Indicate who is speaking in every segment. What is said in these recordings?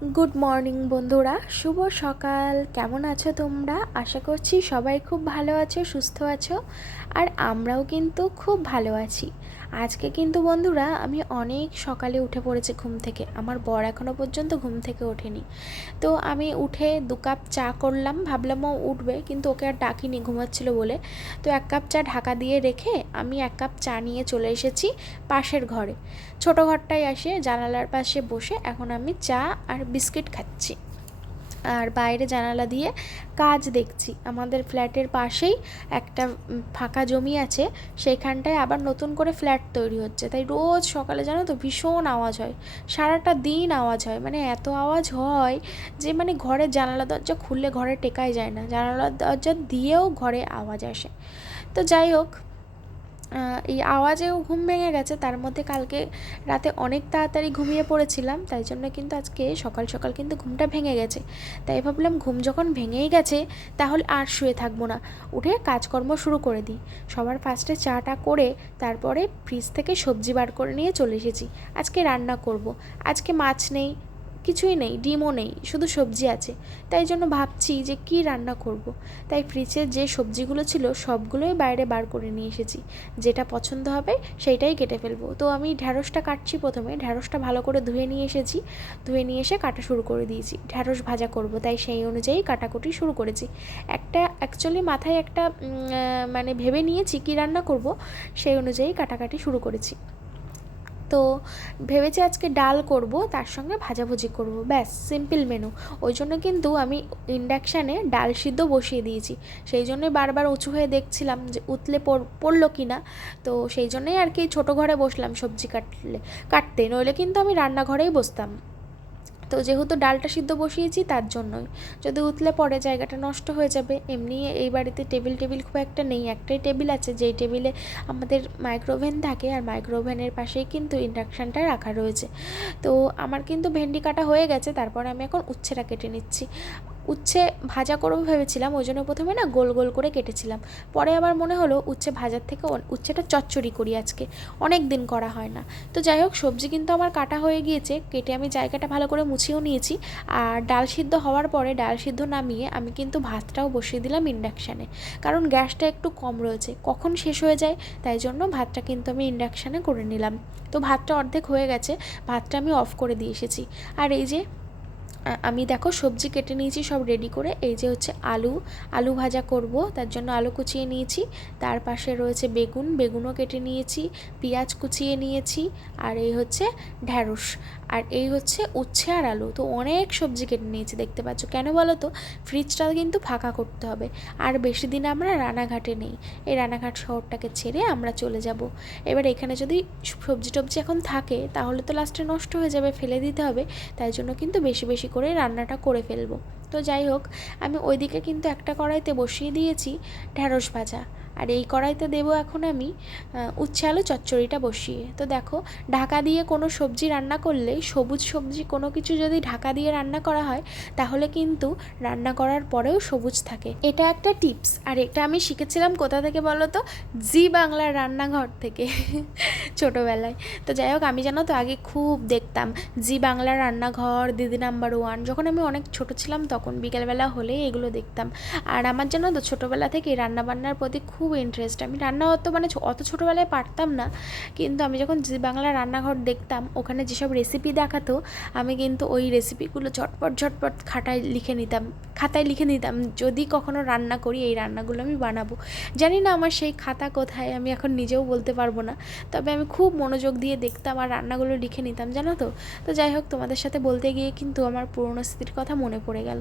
Speaker 1: Good morning বন্ধুরা। শুভ সকাল। কেমন আছো তোমরা? আশা করছি সবাই খুব ভালো আছো, সুস্থ আছো, আর আমরাও কিন্তু খুব ভালো আছি। আজকে কিন্তু বন্ধুরা, আমি অনেক সকালে উঠে পড়েছি ঘুম থেকে। আমার বর এখনও পর্যন্ত ঘুম থেকে ওঠেনি। তো আমি উঠে দু কাপ চা করলাম, ভাবলাম ও উঠবে, কিন্তু ওকে আর ডাকিনি, ঘুমাচ্ছিল বলে। তো এক কাপ চা ঢাকা দিয়ে রেখে আমি এক কাপ চা নিয়ে চলে এসেছি পাশের ঘরে। ছোট ঘরটায় আসে, জানালার পাশে বসে এখন আমি চা আর বিস্কিট খাচ্ছি। আর বাইরে জানালা দিয়ে কাজ দেখছি। আমাদের ফ্ল্যাটের পাশেই একটা ফাঁকা জমি আছে, সেইখানটায় আবার নতুন করে ফ্ল্যাট তৈরি হচ্ছে। তাই রোজ সকালে জানো তো ভীষণ আওয়াজ হয়। সারাটা দিন আওয়াজ হয়। মানে এত আওয়াজ হয় যে মানে ঘরের জানালা দরজা খুললে ঘরে টেকাই যায় না। জানালা দরজা দিয়েও ঘরে আওয়াজ আসে। তো যাই হোক এই আওয়াজেও ঘুম ভেঙে গেছে। তার মধ্যে কালকে রাতে অনেক তাড়াতাড়ি ঘুমিয়ে পড়েছিলাম। তাই জন্য কিন্তু আজকে সকাল সকাল কিন্তু ঘুমটা ভেঙে গেছে। তাই ভাবলাম ঘুম যখন ভেঙেই গেছে, তাহলে আর শুয়ে থাকব না। উঠে কাজকর্ম শুরু করে দিই। সবার ফার্স্টে চাটা করে তারপরে ফ্রিজ থেকে সবজি বার করে নিয়ে চলে এসেছি। আজকে রান্না করব। আজকে মাছ নেই। কিছুই নেই, ডিমও নেই, শুধু সবজি আছে। তাই জন্য ভাবছি যে কি রান্না করব। তাই ফ্রিজে যে সবজিগুলো ছিল সবগুলোই বাইরে বার করে নিয়ে এসেছি। যেটা পছন্দ হবে সেইটাই কেটে ফেলব। তো আমি ঢ্যাঁড়সটা কাটছি প্রথমে। ঢ্যাঁড়সটা ভালো করে ধুয়ে নিয়ে এসেছি। ধুয়ে নিয়ে এসে কাটা শুরু করে দিয়েছি। ঢ্যাঁড়স ভাজা করব, তাই সেই অনুযায়ী কাটাকুটি শুরু করেছি। একটা অ্যাকচুয়ালি মাথায় একটা মানে ভেবে নিয়েছি কী রান্না করব, সেই অনুযায়ী কাটাকাটি শুরু করেছি। তো ভেবেছি আজকে ডাল করব, তার সঙ্গে ভাজাভুজি করব। ব্যাস সিম্পল মেনু ওই জন্য কিন্তু আমি ইন্ডাকশানে ডাল সিদ্ধ বসিয়ে দিয়েছি। সেই জন্যই বারবার উঁচু হয়ে দেখছিলাম যে উতলে পড়, পড়ল কি না তো সেই জন্যই আর কি ছোটো ঘরে বসলাম সবজি কাটলে, কাটতে। নইলে কিন্তু আমি রান্নাঘরেই বসতাম। তো যেহেতু ডালটা সিদ্ধ বসিয়েছি, তার জন্যই। যদি উতলে পড়ে জায়গাটা নষ্ট হয়ে যাবে, এমনি এই বাড়িতে টেবিল টেবিল খুব একটা নেই। একটাই টেবিল আছে, যেই টেবিলে আমাদের মাইক্রোভেন থাকে, আর মাইক্রোভেনের পাশেই কিন্তু ইন্ডাকশানটা রাখা রয়েছে। তো আমার কিন্তু ভেন্ডি কাটা হয়ে গেছে, তারপরে আমি এখন উচ্ছেরা কেটে নিচ্ছি। উচ্ছে ভাজা করব ভেবেছিলাম, ওই জন্য প্রথমে না গোল গোল করে কেটেছিলাম। পরে আবার মনে হলো উচ্ছে ভাজার থেকে উচ্ছেটা চচ্চড়ি করি আজকে, অনেক দিন করা হয় না। তো যাই হোক, সবজি কিন্তু আমার কাটা হয়ে গিয়েছে, কেটে আমি জায়গাটা ভালো করে মুছেও নিয়েছি। আর ডাল সিদ্ধ হওয়ার পরে ডাল সিদ্ধ নামিয়ে আমি কিন্তু ভাতটাও বসিয়ে দিলাম ইন্ডাকশানে। কারণ গ্যাসটা একটু কম রয়েছে, কখন শেষ হয়ে যায়, তাই জন্য ভাতটা কিন্তু আমি ইন্ডাকশানে করে নিলাম। তো ভাতটা অর্ধেক হয়ে গেছে, ভাতটা আমি অফ করে দিয়ে এসেছি। আর এই যে আমি দেখো সবজি কেটে নিয়েছি, সব রেডি করে। এই যে হচ্ছে আলু আলু ভাজা করব, তার জন্য আলু কুচিয়ে নিয়েছি। তার পাশে রয়েছে বেগুন, বেগুনও কেটে নিয়েছি, পেঁয়াজ কুচিয়ে নিয়েছি, আর এই হচ্ছে ঢ্যাঁড়স। আর এই হচ্ছে উচ্ছে আর আলু। তো অনেক সবজি কেটে নিয়েছি, দেখতে পাচ্ছ। কেন বলো তো ফ্রিজটা কিন্তু ফাঁকা করতে হবে। আর বেশি দিন আমরা রানাঘাটে নেই। এই রানাঘাট শহরটাকে ছেড়ে আমরা চলে যাব। এবার এখানে যদি সবজি টবজি এখন থাকে, তাহলে তো লাস্টে নষ্ট হয়ে যাবে, ফেলে দিতে হবে। তাই জন্য কিন্তু বেশি বেশি করে রান্নাটা করে ফেলব। তো যাই হোক, আমি ওইদিকে কিন্তু একটা কড়াইতে বসিয়ে দিয়েছি ঢ্যাঁড়স ভাজা। আর এই কড়াইতে দেবো এখন আমি উচ্ছে আলু চচ্চড়িটা বসিয়ে। তো দেখো, ঢাকা দিয়ে কোনো সবজি রান্না করলে, সবুজ সবজি কোনো কিছু যদি ঢাকা দিয়ে রান্না করা হয়, তাহলে কিন্তু রান্না করার পরেও সবুজ থাকে। এটা একটা টিপস, আর এটা আমি শিখেছিলাম কোথা থেকে বলো তো? জি বাংলার রান্নাঘর থেকে, ছোটোবেলায়। তো যাই হোক, আমি জানো তো আগে খুব দেখতাম, জি বাংলার রান্নাঘর, দিদি নাম্বার ওয়ান, যখন আমি অনেক ছোট ছিলাম তখন বিকেলবেলা হলে এগুলো দেখতাম। আর আমার জানো তো ছোটোবেলা থেকে রান্নাবান্নার প্রতি খুব ইন্টারেস্ট আমি রান্না অত মানে অত ছোটোবেলায় পারতাম না। কিন্তু আমি যখন জি বাংলা রান্নাঘর দেখতাম, ওখানে যেসব রেসিপি দেখাতো, আমি কিন্তু ওই রেসিপিগুলো ঝটপট ঝটপট খাতায় লিখে নিতাম। খাতায় লিখে নিতাম, যদি কখনো রান্না করি, এই রান্নাগুলো আমি বানাবো। জানি না আমার সেই খাতা কোথায়, আমি এখন নিজেও বলতে পারব না। তবে আমি খুব মনোযোগ দিয়ে দেখতাম আর রান্নাগুলো লিখে নিতাম, জানো তো? তো যাই হোক, তোমাদের সাথে বলতে গিয়ে কিন্তু আমার পুরনো স্মৃতির কথা মনে পড়ে গেল।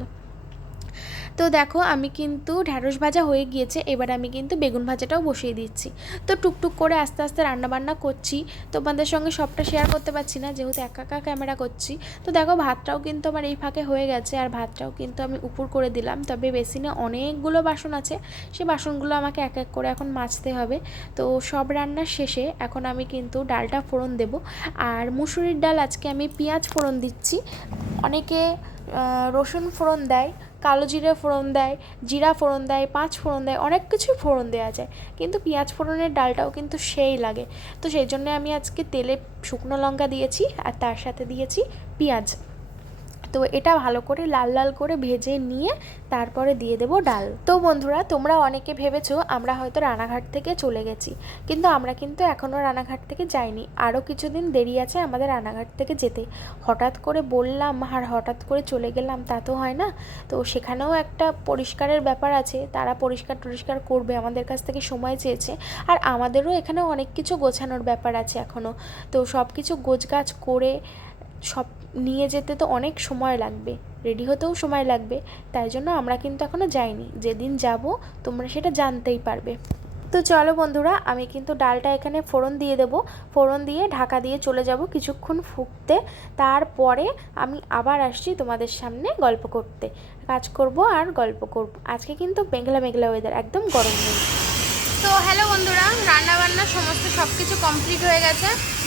Speaker 1: তো দেখো আমি কিন্তু ঢ্যাঁড়স ভাজা হয়ে গিয়েছে, এবার আমি কিন্তু বেগুন ভাজাটাও বসিয়ে দিচ্ছি। তো টুকটুক করে আস্তে আস্তে রান্নাবান্না করছি। তোমাদের সঙ্গে সবটা শেয়ার করতে পারছি না, যেহেতু একা একা ক্যামেরা করছি। তো দেখো ভাতটাও কিন্তু আমার এই ফাঁকে হয়ে গেছে, আর ভাতটাও কিন্তু আমি উপর করে দিলাম। তবে বেসিনে অনেকগুলো বাসন আছে, সে বাসনগুলো আমাকে এক এক করে এখন মাজতে হবে। তো সব রান্নার শেষে এখন আমি কিন্তু ডালটা ফোড়ন দেব। আর মুসুরির ডাল আজকে আমি পেঁয়াজ ফোড়ন দিচ্ছি। অনেকে রসুন ফোড়ন দেয় কালো জিরে ফোড়ন দেয়, জিরা ফোড়ন দেয়, পাঁচ ফোড়ন দেয়, অনেক কিছুই ফোড়ন দেওয়া যায়। কিন্তু পেঁয়াজ ফোড়নের ডালটাও কিন্তু সেই লাগে। তো সেই জন্য আমি আজকে তেলে শুকনো লঙ্কা দিয়েছি আর তার সাথে দিয়েছি পেঁয়াজ। তো এটা ভালো করে লাল লাল করে ভেজে নিয়ে তারপরে দিয়ে দেবো ডাল। তো বন্ধুরা, তোমরা অনেকে ভেবেছো আমরা হয়তো রানাঘাট থেকে চলে গেছি, কিন্তু আমরা কিন্তু এখনও রানাঘাট থেকে যাইনি। আরও কিছুদিন দেরি আছে আমাদের রানাঘাট থেকে যেতে। হঠাৎ করে বললাম আর হঠাৎ করে চলে গেলাম তা তো হয় না। তো সেখানেও একটা পরিষ্কারের ব্যাপার আছে, তারা পরিষ্কার টরিষ্কার করবে, আমাদের কাছ থেকে সময় চেয়েছে। আর আমাদেরও এখানে অনেক কিছু গোছানোর ব্যাপার আছে এখনও তো সব কিছু গোছগাছ করে সব নিয়ে যেতে তো অনেক সময় লাগবে। রেডি হতেও সময় লাগবে। তাই জন্য আমরা কিন্তু এখনও যাইনি। যেদিন যাব, তোমরা সেটা জানতেই পারবে। তো চলো বন্ধুরা, আমি কিন্তু ডালটা এখানে ফোড়ন দিয়ে দেব। ফোড়ন দিয়ে ঢাকা দিয়ে চলে যাব কিছুক্ষণ ফুটতে। তারপরে আমি আবার আসছি তোমাদের সামনে গল্প করতে। কাজ করব আর গল্প করব। আজকে কিন্তু মেঘলা মেঘলা ওয়েদার একদম গরম নেই।
Speaker 2: তো হ্যালো বন্ধুরা রান্না বান্না সমস্ত সব কিছু কমপ্লিট হয়ে গেছে।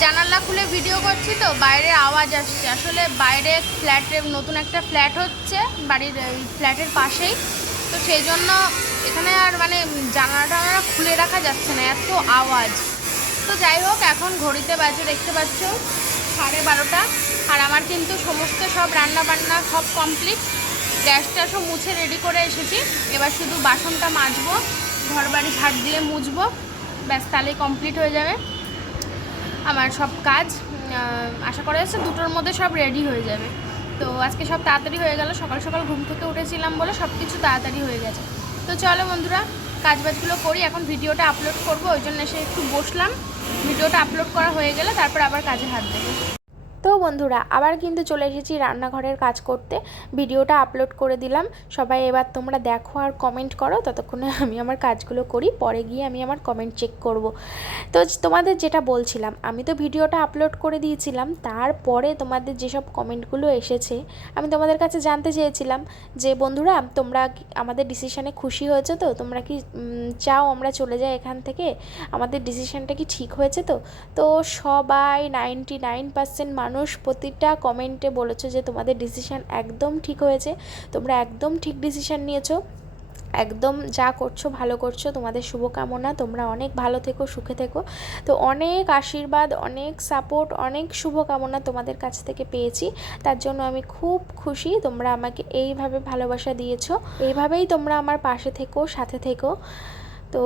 Speaker 2: জানালা খুলে ভিডিও করছি তো বাইরে আওয়াজ আসছে। আসলে বাইরে ফ্ল্যাটে নতুন একটা ফ্ল্যাট হচ্ছে, বাড়ির ফ্ল্যাটের পাশেই। তো সেই জন্য এখানে আর মানে জানালা টানালা খুলে রাখা যাচ্ছে না, এত আওয়াজ। তো যাই হোক, এখন ঘড়িতে বাজে দেখতে পাচ্ছ সাড়ে বারোটা। আর আমার কিন্তু সমস্ত সব রান্না বান্না সব কমপ্লিট গ্যাসটা সব মুছে রেডি করে এসেছি। এবার শুধু বাসনটা মাজবো ঘর বাড়ি ঝাড় দিয়ে মুছবো। ব্যাস, তাহলেই কমপ্লিট হয়ে যাবে। আমার সব কাজ আশা করা যাচ্ছে দুটোর মধ্যে সব রেডি হয়ে যাবে। তো আজকে সব তাড়াতাড়ি হয়ে গেল, সকাল সকাল ঘুম থেকে উঠেছিলাম বলে সব কিছু তাড়াতাড়ি হয়ে গেছে। তো চলো বন্ধুরা, কাজবাজগুলো করি, এখন ভিডিওটা আপলোড করব, ওই জন্য এসে একটু বসলাম। ভিডিওটা আপলোড করা হয়ে গেলে তারপর আবার কাজে হাত দেবো।
Speaker 1: তো বন্ধুরা, আবার কিন্তু চলে এসেছি রান্নাঘরের কাজ করতে। ভিডিওটা আপলোড করে দিলাম। সবাই এবার তোমরা দেখো আর কমেন্ট করো। ততক্ষণে আমি আমার কাজগুলো করি। পরে গিয়ে আমি আমার কমেন্ট চেক করব। তো তোমাদের যেটা বলছিলাম, আমি তো ভিডিওটা আপলোড করে দিয়েছিলাম। তারপরে তোমাদের যেসব কমেন্টগুলো এসেছে, আমি তোমাদের কাছে জানতে চেয়েছিলাম যে, বন্ধুরা, তোমরা আমাদের ডিসিশানে খুশি হয়েছে তো? তোমরা কি চাও আমরা চলে যাই এখান থেকে? আমাদের ডিসিশানটা কি ঠিক হয়েছে তো? তো সবাই নাইনটি নাইন পার্সেন্ট মানুষ প্রতিটা কমেন্টে বলেছ যে তোমাদের ডিসিশান একদম ঠিক হয়েছে, তোমরা একদম ঠিক ডিসিশান নিয়েছো, একদম যা করছ ভালো করছ, তোমাদের শুভকামনা, তোমরা অনেক ভালো থেকো, সুখে থেকো। তো অনেক আশীর্বাদ, অনেক সাপোর্ট অনেক শুভকামনা তোমাদের কাছ থেকে পেয়েছি। তার জন্য আমি খুব খুশি, তোমরা আমাকে এইভাবে ভালোবাসা দিয়েছ। এইভাবেই তোমরা আমার পাশে থেকো, সাথে থেকো। তো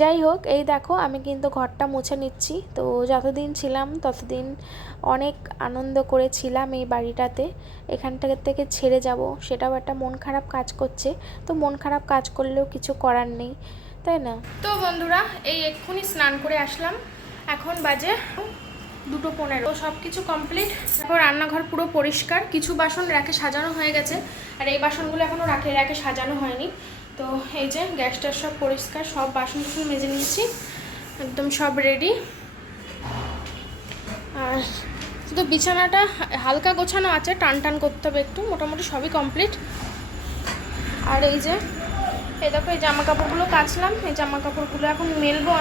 Speaker 1: যাই হোক, এই দেখো আমি কিন্তু ঘরটা মুছে নিচ্ছি। তো যতদিন ছিলাম ততদিন অনেক আনন্দ করেছিলাম এই বাড়িটাতে। এখানটা থেকে ছেড়ে যাব, সেটাও একটা মন খারাপ কাজ করছে। তো মন খারাপ কাজ করলেও কিছু করার নেই, তাই না?
Speaker 2: তো বন্ধুরা, এই এক্ষুনি স্নান করে আসলাম। এখন বাজে দুটো পনেরো। সব কিছু কমপ্লিট তারপর রান্নাঘর পুরো পরিষ্কার। কিছু বাসন র্যাকে সাজানো হয়ে গেছে। আর এই বাসনগুলো এখনও রাখে র্যাকে সাজানো হয়নি। তো এই যে গ্যাসটার সব পরিষ্কার, সব বাসন টাসন মেজে নিয়েছি, একদম সব রেডি আর শুধু বিছানাটা হালকা গোছানো আছে টান টান করতে হবে একটু, মোটামুটি সবই কমপ্লিট আর এই যে, এই দেখো এই জামা কাপড়গুলো কাচলাম, এই জামা কাপড়গুলো এখন মেলবো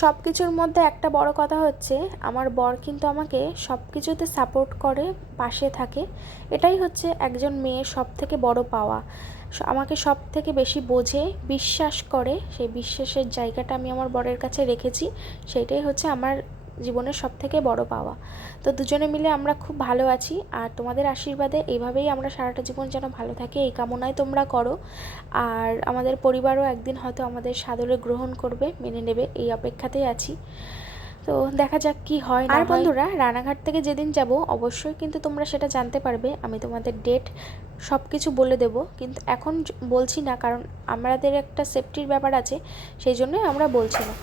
Speaker 1: সব কিছুর মধ্যে একটা বড় কথা হচ্ছে, আমার বর কিন্তু আমাকে সব কিছুতে সাপোর্ট করে, পাশে থাকে। এটাই হচ্ছে একজন মেয়ে সব থেকে বড় পাওয়া। আমাকে সব থেকে বেশি বোঝে, বিশ্বাস করে, সেই বিশ্বাসের জায়গাটা আমি আমার বরের কাছে রেখেছি। সেটাই হচ্ছে আমার জীবনের সব থেকে বড় পাওয়া। তো দুজনে মিলে আমরা খুব ভালো আছি আর তোমাদের আশীর্বাদে এইভাবেই আমরা সারাটা জীবন যেন ভালো থাকি এই কামনায় তোমরা করো। আর আমাদের পরিবারও একদিন হয়তো আমাদের সাদরে গ্রহণ করবে মেনে নেবে এই অপেক্ষাতেই আছি। তো দেখা যাক কি হয় আর বন্ধুরা রানাঘাট থেকে যেদিন যাব অবশ্যই কিন্তু তোমরা সেটা জানতে পারবে। আমি তোমাদের ডেট সব কিছু বলে দেব। কিন্তু এখন বলছি না কারণ আমাদের একটা সেফটির ব্যাপার আছে সেই জন্যই আমরা বলছি না।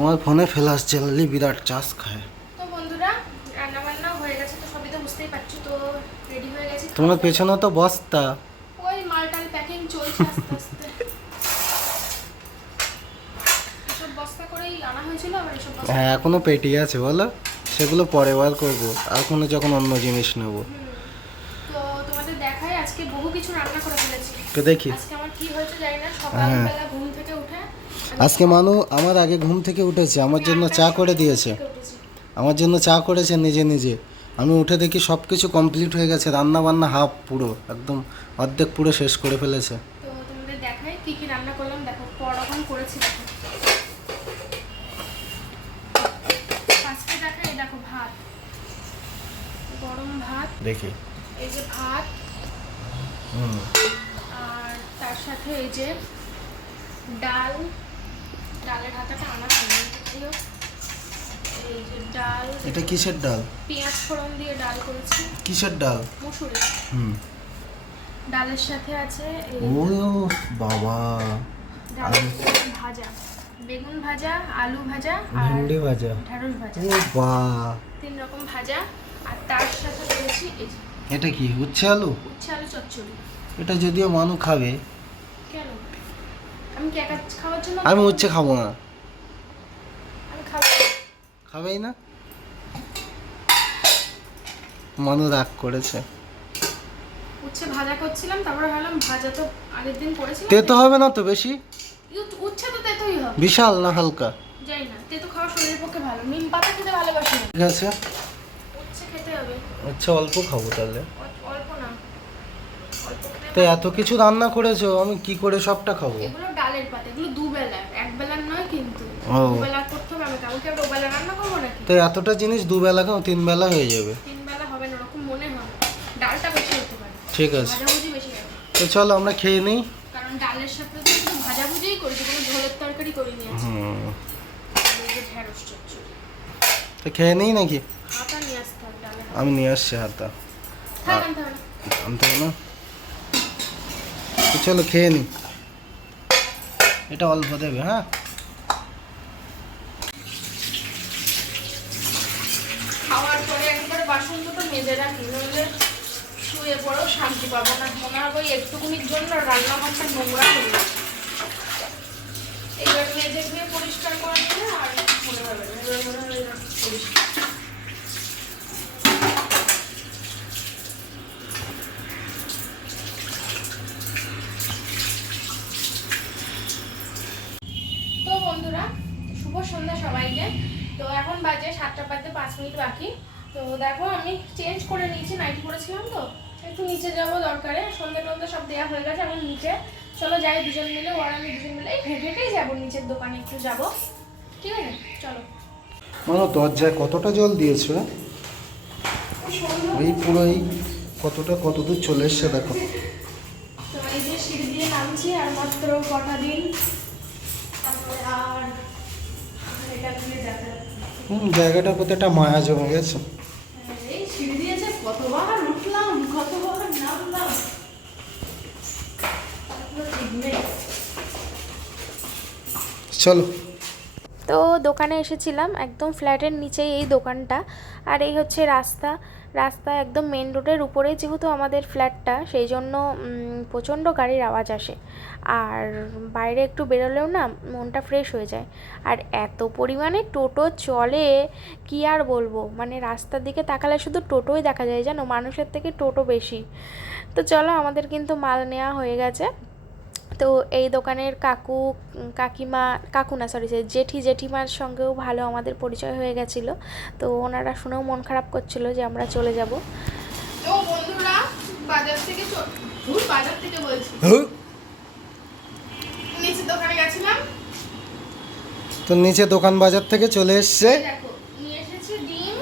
Speaker 3: তোমার ফোনে ফ্ল্যাশ জ্বালালি বিরাট চাষ খায়।
Speaker 2: তো বন্ধুরা রান্না বান্না হয়ে গেছে তো সবই তো বুঝতেই পারছ তো রেডি হয়ে গেছি।
Speaker 3: তোমার পেছনে তো বস্তা।
Speaker 2: ওই মালটাল প্যাকিং চলছে আস্তে আস্তে। এসব বস্তা করেই আনা হয়েছিল আবার এসব বস্তা
Speaker 3: হ্যাঁ এখনও পেটি আছে বলো। সেগুলো পরে বার করব এখনও যখন অন্য জিনিস নেব।
Speaker 2: তো তোমাদের দেখাই আজকে বহু কিছু রান্না করে ফেলেছি।
Speaker 3: তো দেখি।
Speaker 2: আজকে আমার কি হয়েছে জানি না
Speaker 3: হ্যাঁ।
Speaker 2: সকালবেলা ঘুম থেকে উঠে
Speaker 3: আজকে মানু আমার আগে ঘুম থেকে উঠেছে আমার জন্য চা করে দিয়েছে। আমার জন্য চা করেছে নিজে নিজে। আমি উঠে দেখি সব কিছু কমপ্লিট হয়ে গেছে রান্না বান্না হাফ পুরো একদম অর্ধেক পুরো শেষ করে ফেলেছে।
Speaker 2: দেখি এই যে ভাত। আর তার সাথে এই যে ডাল ডালের হাতাটা আনা হয়নি এই যে ডাল
Speaker 3: এটা কিসের ডাল?
Speaker 2: পেঁয়াজ ফোড়ন দিয়ে ডাল করেছি।
Speaker 3: কিসের ডাল?
Speaker 2: মুসুরি
Speaker 3: হুম।
Speaker 2: ডালের সাথে আছে এই
Speaker 3: ও বাবা।
Speaker 2: সাথে ভাজা বেগুন ভাজা আলু ভাজা আর
Speaker 3: ভেন্ডি ভাজা।
Speaker 2: ঢেঁড়স ভাজা।
Speaker 3: ও বা।
Speaker 2: তিন রকম ভাজা আর তার সাথে করেছি এই
Speaker 3: এটা কি উচ্ছে আলু?
Speaker 2: উচ্ছে আলু চচ্চড়ি।
Speaker 3: এটা যদিও মানু খাবে।
Speaker 2: কেন? আমি কি একা খাওয়ার জন্য
Speaker 3: আমি উচ্ছে খাব না।
Speaker 2: আমি খাব
Speaker 3: খাবেই না? মানু রাগ করেছে।
Speaker 2: উচ্ছে ভাজা করছিলাম তারপরে ভাবলাম ভাজা তো আগের দিন করেছিলাম।
Speaker 3: তেতো হবে না তো বেশি?
Speaker 2: উচ্ছে তো তেতোই হবে।
Speaker 3: বিশাল না হালকা?
Speaker 2: যাই না তেতো খাওয়া শরীরের পক্ষে ভালো। নিম পাতা খেতে ভালোবাসি।
Speaker 3: ঠিক আছে।
Speaker 2: উচ্ছে খেতে হবে।
Speaker 3: আচ্ছা অল্প খাব তাহলে।
Speaker 2: অল্প না। অল্প
Speaker 3: তো এত কিছু রান্না করেছ আমি কি করে সবটা খাব?
Speaker 2: এগুলো ডালের পাতা এগুলো দুবেলার এক বেলার নয় কিন্তু
Speaker 3: ও।
Speaker 2: দুবেলা করতে হবে আমি কাউকে আর রান্না করব নাকি?
Speaker 3: তো এতটা জিনিস দুবেলা খাও তিন বেলা হয়ে যাবে।
Speaker 2: তিন বেলা হবে না ওরকম মনে হয় ডালটা বেশি হতে পারে।
Speaker 3: ঠিক আছে।
Speaker 2: ভাজাভুজি বেশি হবে।
Speaker 3: তো চলো আমরা খেয়ে নিই।
Speaker 2: কারণ ডালের সাথে তো শুধু ভাজাভুজিই করেছি কোনো ঝোলের তরকারি করিনি আজকে
Speaker 3: হুম।
Speaker 2: ঢেঁড়স চচ্চড়ি।
Speaker 3: তো খেয়ে নিই নাকি?
Speaker 2: হাতা নিয়ে আসতে হবে ডালের
Speaker 3: আমি নিয়ে আসছি হাতা।
Speaker 2: আনতে না।
Speaker 3: আনতে হবে না? তো চলো খেয়ে নিই এটা অল্প দেবে হ্যাঁ
Speaker 2: খাওয়ার পরে একবার বাসন তো মেজে রাখি, নইলে শুয়ে পড়েও শান্তি পাবো না। মনে হবে একটুকুনির জন্য রান্নাঘরটা নোংরা হয়ে এইবার মেজে ধুয়ে পরিষ্কার করে দিলে আর মনে হবে না এবার মনে হবে এটা পরিষ্কার তো বন্ধুরা শুভ সন্ধ্যা সবাইকে তো এখন বাজে সাতটা বাজতে পাঁচ মিনিট বাকি তো দেখো আমি চেঞ্জ করে নিয়েছি নাইটি পরেছিলাম তো একটু নিচে যাব দরকারে সন্ধ্যা টন্ধা সব দেওয়া হয়ে গেছে এখন নিচে। চলো যাই দুজন মিলে ওর আমি দুজন মিলে। এই হেঁটে হেঁটেই যাব নিচের দোকানে একটু যাব। ঠিক আছে? চলো।
Speaker 3: মানে দরজায় কতটা জল দিয়েছ এই পুরো এই কতটা কত দূর চলে এসছে দেখো।
Speaker 2: তো এই যে সিঁড়ি দিয়ে নামছি আর মাত্র কটা দিন। আর
Speaker 3: জায়গাটার প্রতি একটা মায়া জমে গেছে
Speaker 2: এই সিঁড়ি দিয়ে যে কতবার উঠলাম কতবার নামলাম তারপরে ঠিক নেই
Speaker 3: চলো।
Speaker 1: তো দোকানে এসেছিলাম, একদম ফ্ল্যাটের নিচেই এই দোকানটা। আর এই হচ্ছে রাস্তা। রাস্তা একদম মেন রোডের উপরেই যেহেতু আমাদের ফ্ল্যাটটা, সেই জন্য প্রচণ্ড গাড়ির আওয়াজ আসে। আর বাইরে একটু বেরোলেও না মনটা ফ্রেশ হয়ে যায়। আর এত পরিমাণে টোটো চলে, কি আর বলব? মানে রাস্তার দিকে তাকালে শুধু টোটোই দেখা যায়, জানো? মানুষের থেকে টোটো বেশি। তো চলো, আমাদের কিন্তু মাল নেওয়া হয়ে গেছে। তো এই দোকানের কাকু কাকিমা কাকু না সরি জেঠি জেঠিমার সঙ্গেও ভালো আমাদের পরিচয় হয়ে গেছিল। তো ওনারা শুনেও মন খারাপ করছিল যে আমরা চলে যাব।
Speaker 2: তো বন্ধুরা বাজার থেকে বাজার থেকে বলছি। নিচে দোকানে গেছিলাম।
Speaker 3: তো নিচে দোকান বাজার থেকে চলে এসছে।
Speaker 2: এই দেখো নিয়ে এসেছি ডিম।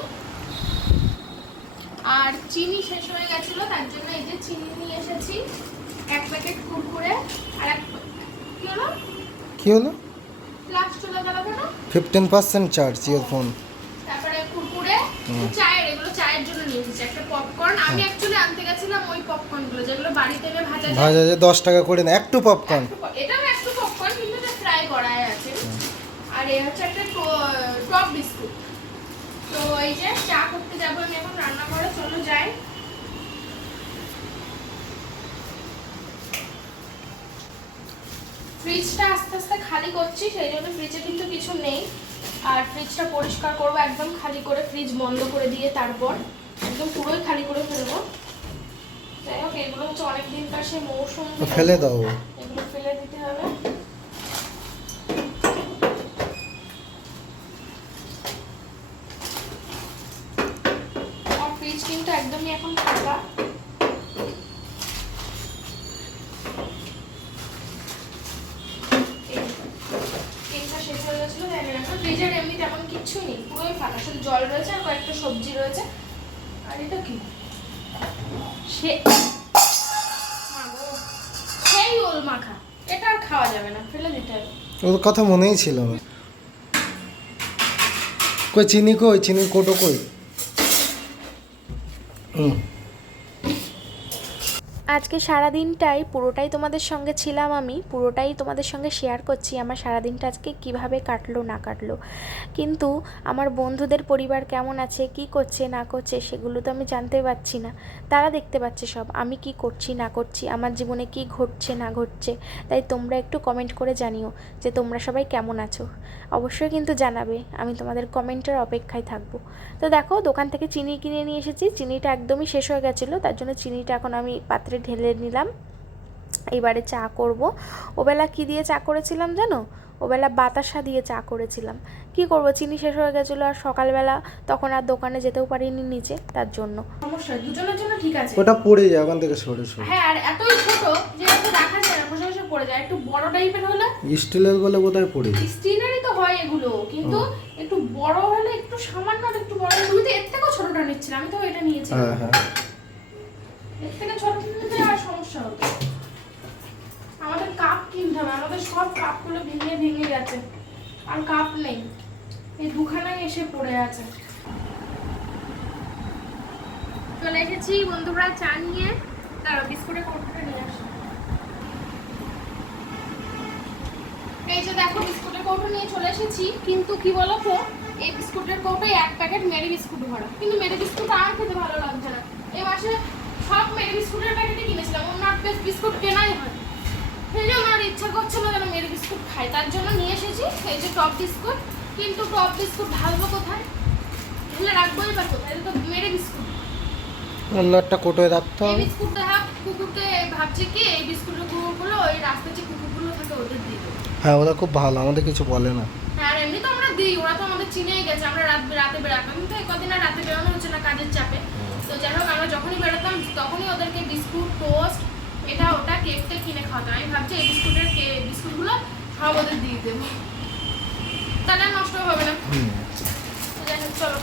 Speaker 2: আর চিনি শেষ হয়ে গেছিল তার জন্য এই যে চিনি নিয়ে এসেছি। এক প্যাকেট কুরকুরে। কি হলো?
Speaker 3: ফিফটিন পার্সেন্ট চার্জ ইয়ারফোন
Speaker 2: তারপরে কুরকুরে চায়ের এগুলো চায়ের জন্য নিয়ে এসেছি। একটা পপকর্ন আমি অ্যাকচুয়ালি আনতে গেছিলাম ওই পপকর্নগুলো যেগুলো বাড়িতে এনে ভাজা যায়।
Speaker 3: ভাজা দশ টাকা করে না একটু পপকর্ন
Speaker 2: এটাও একটু পপকর্ন কিন্তু এটা ফ্রাই করাই আছে। আর এ হচ্ছে একটা টপ বিস্কুট তো এই যে চা করতে যাব আমি এখন রান্না করে চলো যাই। ফ্রিজটা আস্তে আস্তে খালি করছি সেই জন্য ফ্রিজে কিন্তু কিছু নেই। আর ফ্রিজটা পরিষ্কার করব একদম খালি করে ফ্রিজ বন্ধ করে দিয়ে তারপর একদম পুরোই খালি করে ফেলব। যাই হোক এগুলো হচ্ছে অনেক দিনকার সেই মৌসুম
Speaker 3: ফেলে দাও।
Speaker 2: এগুলো ফেলে দিতে হবে। আর ফ্রিজ কিন্তু একদমই এখন ফাঁকা।
Speaker 3: ওর কথা মনেই ছিল কই চিনি কই? চিনি কোটো কই? হুম।
Speaker 1: আজকে সারা দিনটাই পুরোটাই তোমাদের সঙ্গে ছিলাম আমি, পুরোটাই তোমাদের সঙ্গে শেয়ার করছি, আমার সারা দিনটা আজকে কীভাবে কাটলো, না কাটলো। কিন্তু আমার বন্ধুদের পরিবার কেমন আছে, কি করছে, না করছে, সেগুলো তো আমি জানতে পারছি না। তারা দেখতে পাচ্ছে সব, আমি কি করছি, না করছি, আমার জীবনে কি ঘটছে, না ঘটছে। তাই তোমরা একটু কমেন্ট করে জানিও যে তোমরা সবাই কেমন আছো। অবশ্যই কিন্তু জানাবে, আমি তোমাদের কমেন্টের অপেক্ষায় থাকব। তো দেখো, দোকান থেকে চিনি কিনে নিয়ে এসেছি, চিনিটা একদমই শেষ হয়ে গেছিল, তার জন্য চিনিটা এখন আমি পাত্রে ঢেলে নিলাম। এবারে চা করব। ওবেলা কি দিয়ে চা করেছিলাম জানো? ওবেলা বাতাসা দিয়ে চা করেছিলাম। কি করব? চিনি শেষ হয়ে গেছিল আর সকালবেলা তখন আর দোকানে যেতেও পারিনি নিচে তার জন্য।
Speaker 2: সমস্যা দুজনের জন্য ঠিক আছে।
Speaker 3: ওটা পড়ে যায় ওখান থেকে সরে সরে।
Speaker 2: হ্যাঁ আর এতই ছোট যে এত দেখা যায় না বসে বসে পড়ে যায়। একটু বড় টাইপের হলে
Speaker 3: স্টিলের বলে বোধহয় পড়ে যায়।
Speaker 2: স্টিলেরই তো হয় এগুলো কিন্তু একটু বড় হলে একটু সামান্য একটু বড়। তুমি তো এর থেকেও ছোটটা নিচ্ছিলে আমি তো এটা নিয়েছি
Speaker 3: হ্যাঁ হ্যাঁ।
Speaker 2: এর থেকে ছোট নিতে আর সমস্যা হতো আমাদের কাপ কিনতে হবে, আমাদের সব কাপগুলো ভেঙে ভেঙে গেছে। আর কাপ নেই, এই দুখানায় এসে পড়ে আছে। চলে এসেছি বন্ধুরা চা নিয়ে। দাঁড়াও বিস্কুটের কৌটোটা নিয়ে আসি? এই যে দেখো, বিস্কুটের কৌটো নিয়ে চলে এসেছি। কিন্তু কি বলতো, এই বিস্কুটের কৌটোয় এক প্যাকেট মেরি বিস্কুট ভরা। কিন্তু মেরি বিস্কুট আর খেতে ভালো লাগছে না। এই মাসে সব মেরি বিস্কুটের প্যাকেটই কিনেছিলাম। আর বেশ বিস্কুট কেনাই হয়। সেই জন্য ইচ্ছা করছিল যেন মেরি বিস্কুট খাই তার জন্য নিয়ে এসেছি এই যে টপ বিস্কুট। কিন্তু টপ বিস্কুট ঢালবো কোথায়? ঢেলে রাখবোই বা কোথায়? তো মেরি বিস্কুট।
Speaker 3: অন্য একটা কোটোয় রাখতে
Speaker 2: এই
Speaker 3: হবে।
Speaker 2: বিস্কুটটা হাফ কুকুরকে ভাবছে কি এই বিস্কুটের কুকুরগুলো ওই যে কুকুরগুলো থাকে ওদের দিয়ে
Speaker 3: হ্যাঁ ওরা খুব ভালো আমাদের কিছু বলে না।
Speaker 2: হ্যাঁ আর এমনি তো আমরা দিই ওরা তো আমাদের চিনেই গেছে। আমরা রাত রাতে বেড়াতাম কিন্তু এই কদিন আর রাতে বেরোনো হচ্ছে না কাজের চাপে। তো যাই হোক আমরা যখনই বেরোতাম তখনই ওদেরকে বিস্কুট টোস্ট এটা ওটা কেকটা কিনে খাওয়াতাম। আমি ভাবছি এই বিস্কুটের কে বিস্কুটগুলো সব ওদের দিয়ে দেবো। তাহলে নষ্ট হবে না। চলো।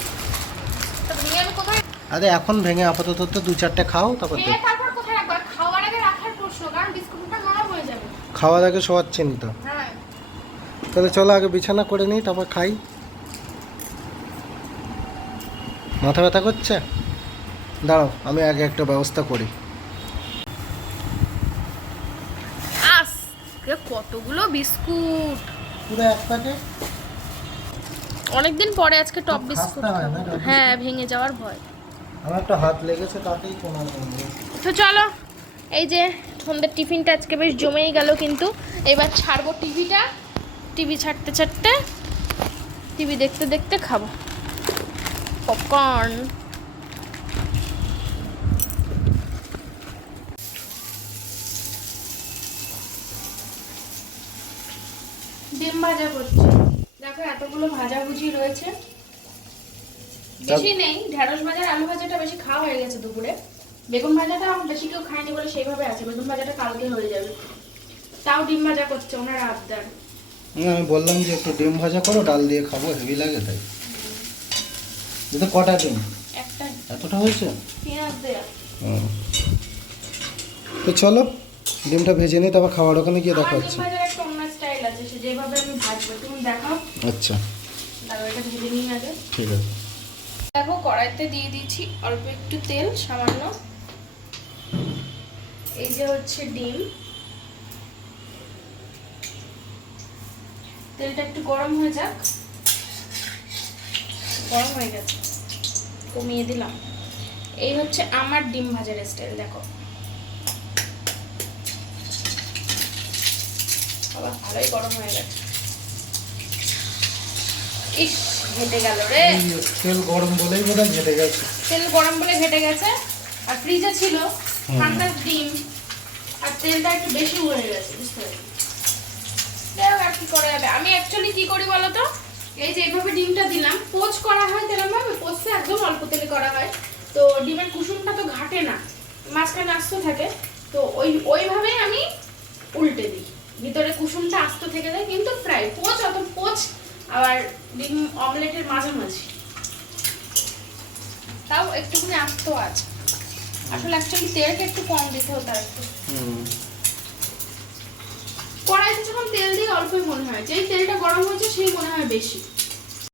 Speaker 2: নিয়ে আমি কোথায়
Speaker 3: আরে এখন ভেঙে আপাতত তো দু চারটে খাও তারপর
Speaker 2: তারপর কোথায় রাখব? খাওয়ার আগে রাখার প্রশ্ন কারণ বিস্কুটটা নরম হয়ে যাবে।
Speaker 3: খাওয়ার আগে শোয়ার চিন্তা।
Speaker 2: হ্যাঁ।
Speaker 3: তাহলে চলো আগে বিছানা করে নিই তারপর খাই। মাথা ব্যথা করছে? দাঁড়াও আমি আগে একটা ব্যবস্থা করি।
Speaker 2: আজকে কতগুলো বিস্কুট?
Speaker 3: পুরো এক প্যাকেট?
Speaker 2: অনেকদিন পরে আজকে টপ বিস্কুট খাব। হ্যাঁ ভেঙে যাওয়ার ভয়।
Speaker 3: আমার একটা হাত লেগেছে তাতেই কোনো
Speaker 2: তো চলো এই যে সন্ধ্যের টিফিনটা আজকে বেশ জমেই গেল কিন্তু। এবার ছাড়বো টিভিটা। টিভি ছাড়তে ছাড়তে টিভি দেখতে দেখতে খাব। পপকর্ন ডিম ভাজা করছি। দেখো এতগুলো ভাজাভুজি রয়েছে। বেশি নেই ঢেঁড়স ভাজা আলু ভাজাটা বেশি খাওয়া হয়ে গেছে দুপুরে। বেগুন ভাজাটা আমার বেশি কেউ খায়নি বলে সেইভাবে আছে বেগুন ভাজাটা কালকে হয়ে যাবে। তাও ডিম ভাজা করছে ওনার আবদার।
Speaker 3: আমি বললাম যে একটু ডিম ভাজা করো ডাল দিয়ে খাব হেভি লাগে তাই। এটা কটা ডিম?
Speaker 2: একটা
Speaker 3: এতটা হয়েছে?
Speaker 2: পেঁয়াজ দেয়া।
Speaker 3: তো চলো ডিমটা ভেজে নিই তারপর খাওয়ার ওখানে গিয়ে দেখা
Speaker 2: আমার
Speaker 3: হচ্ছে।
Speaker 2: ডিম ভাজার একটা অন্য স্টাইল আছে সে যেভাবে দেখাও
Speaker 3: আচ্ছা।
Speaker 2: তারপর এটা ভেজে নিই আগে।
Speaker 3: ঠিক আছে।
Speaker 2: দেখো কড়াইতে দিয়ে দিয়েছি অল্প একটু তেল সামান্য। এই যে হচ্ছে ডিম। তেলটা একটু গরম হয়ে যাক। গরম হয়ে গেছে। কমিয়ে দিলাম। এই হচ্ছে আমার ডিম ভাজার স্টাইল দেখো। আবার ভালোই গরম হয়ে গেছে। ইস হেঁটে গেল রে।
Speaker 3: তেল গরম বলেই বোধ ঘেটে গেছে।
Speaker 2: তেল গরম বলে ঘেটে গেছে। আর ফ্রিজে ছিল ঠান্ডা ডিম আর তেলটা একটু বেশি হয়ে গেছে বুঝতে পারছি হোক, আর কি করা যাবে? আমি অ্যাকচুয়ালি কি করি বলতো এই যে এভাবে ডিমটা দিলাম পোচ করা হয় তেলের ভাবে পোচতে একদম অল্প তেলে করা হয়। তো ডিমের কুসুমটা তো ঘাটে না মাঝখানে আস্ত থাকে। তো ওই ওইভাবেই আমি উল্টে দিই। ভিতরে কুসুমটা আস্ত থেকে যায় কিন্তু ফ্রাই পোচ অত পোচ আবার ডিম অমলেটের মাঝামাঝি। তাও একটুখানি আস্ত আছে। আসলে অ্যাকচুয়ালি তেলটা একটু কম দিতে হতো আর একটু
Speaker 3: হুম।
Speaker 2: কড়াইতে যখন তেল দিয়ে অল্পই মনে হয় যেই তেলটা গরম হয়েছে সেই মনে হয় বেশি।